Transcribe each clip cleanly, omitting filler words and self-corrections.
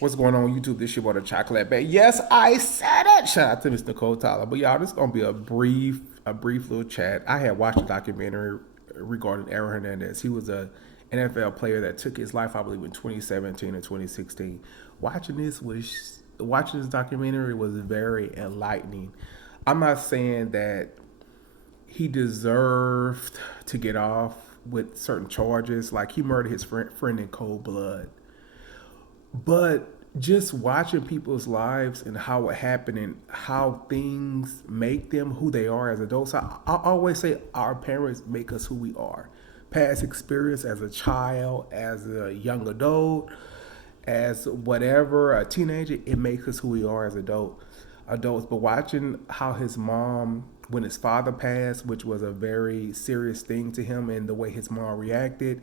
What's going on YouTube? This your boy the Chocolate Bag. Yes, I said it. Shout out to Miss Nicole Tyler. But y'all, this is gonna be a brief little chat. I had watched a documentary regarding Aaron Hernandez. He was a NFL player that took his life, I believe, in 2017 and 2016. Watching this documentary was very enlightening. I'm not saying that he deserved to get off with certain charges, like he murdered his friend in cold blood. But just watching people's lives and how it happened and how things make them who they are as adults. I always say our parents make us who we are. Past experience as a child, as a young adult, as whatever, a teenager, it makes us who we are as adults. But watching how his mom, when his father passed, which was a very serious thing to him, and the way his mom reacted,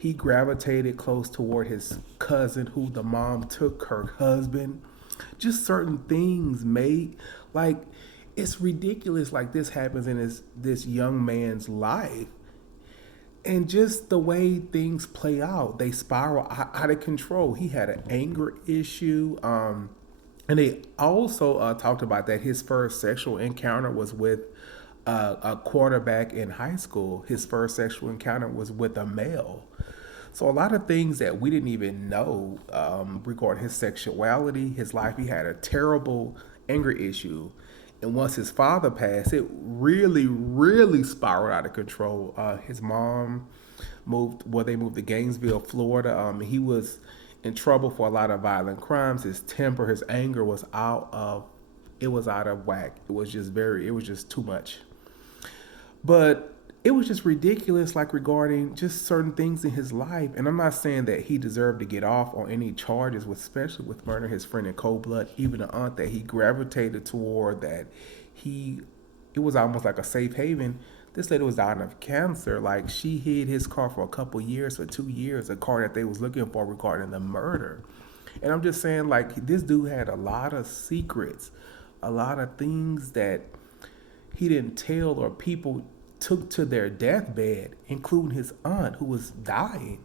he gravitated close toward his cousin, who the mom took her husband. Just certain things made like it's ridiculous. Like this happens in this young man's life, and just the way things play out, they spiral out of control. He had an anger issue. And they also talked about that his first sexual encounter was with a quarterback in high school. His first sexual encounter was with a male. So a lot of things that we didn't even know regarding his sexuality, his life. He had a terrible anger issue, and once his father passed, it really, really spiraled out of control. His mom moved. Well, they moved to Gainesville, Florida. He was in trouble for a lot of violent crimes. His temper, his anger was out of whack. It was just too much. But it was just ridiculous, like regarding just certain things in his life. And I'm not saying that he deserved to get off on any charges, especially with murdering his friend in cold blood. Even the aunt that he gravitated toward, that he, it was almost like a safe haven. This lady was dying of cancer. Like she hid his car for a couple years, for 2 years, a car that they was looking for regarding the murder. And I'm just saying, like this dude had a lot of secrets, a lot of things that he didn't tell or people took to their deathbed, including his aunt who was dying.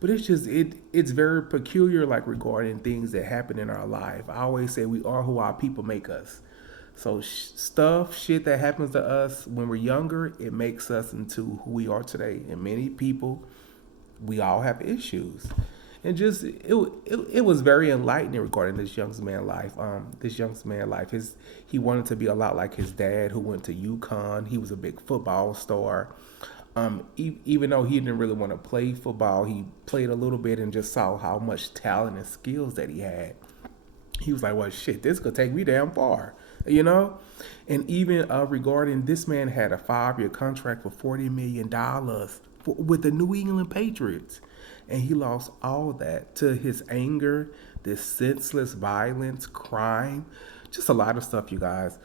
But it's very peculiar, like regarding things that happen in our life. I always say we are who our people make us. So shit that happens to us when we're younger, it makes us into who we are today. And many people, we all have issues. And just it was very enlightening regarding this young man's life. This young man's life, his he wanted to be a lot like his dad, who went to UConn. He was a big football star. Even though he didn't really want to play football, he played a little bit and just saw how much talent and skills that he had. He was like, well, shit, this could take me damn far, you know? And even regarding this man had a 5-year contract for $40 million with the New England Patriots. And he lost all that to his anger, this senseless violence, crime, just a lot of stuff, you guys.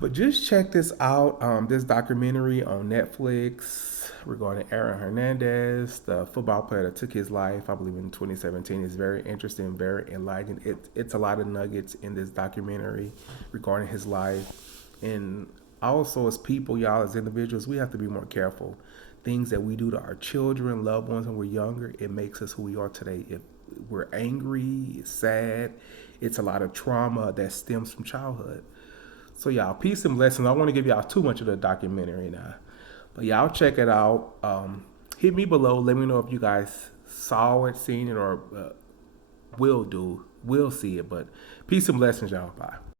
But just check this out. This documentary on Netflix regarding Aaron Hernandez, the football player that took his life, I believe in 2017, is very interesting, very enlightening. It's a lot of nuggets in this documentary regarding his life. And also, as people, y'all, as individuals, we have to be more careful. Things that we do to our children, loved ones when we're younger, it makes us who we are today. If we're angry, sad, it's a lot of trauma that stems from childhood. So y'all, peace and blessings. I don't want to give y'all too much of the documentary now, but y'all check it out. Hit me below. Let me know if you guys saw it, seen it, or will see it. But peace and blessings, y'all. Bye.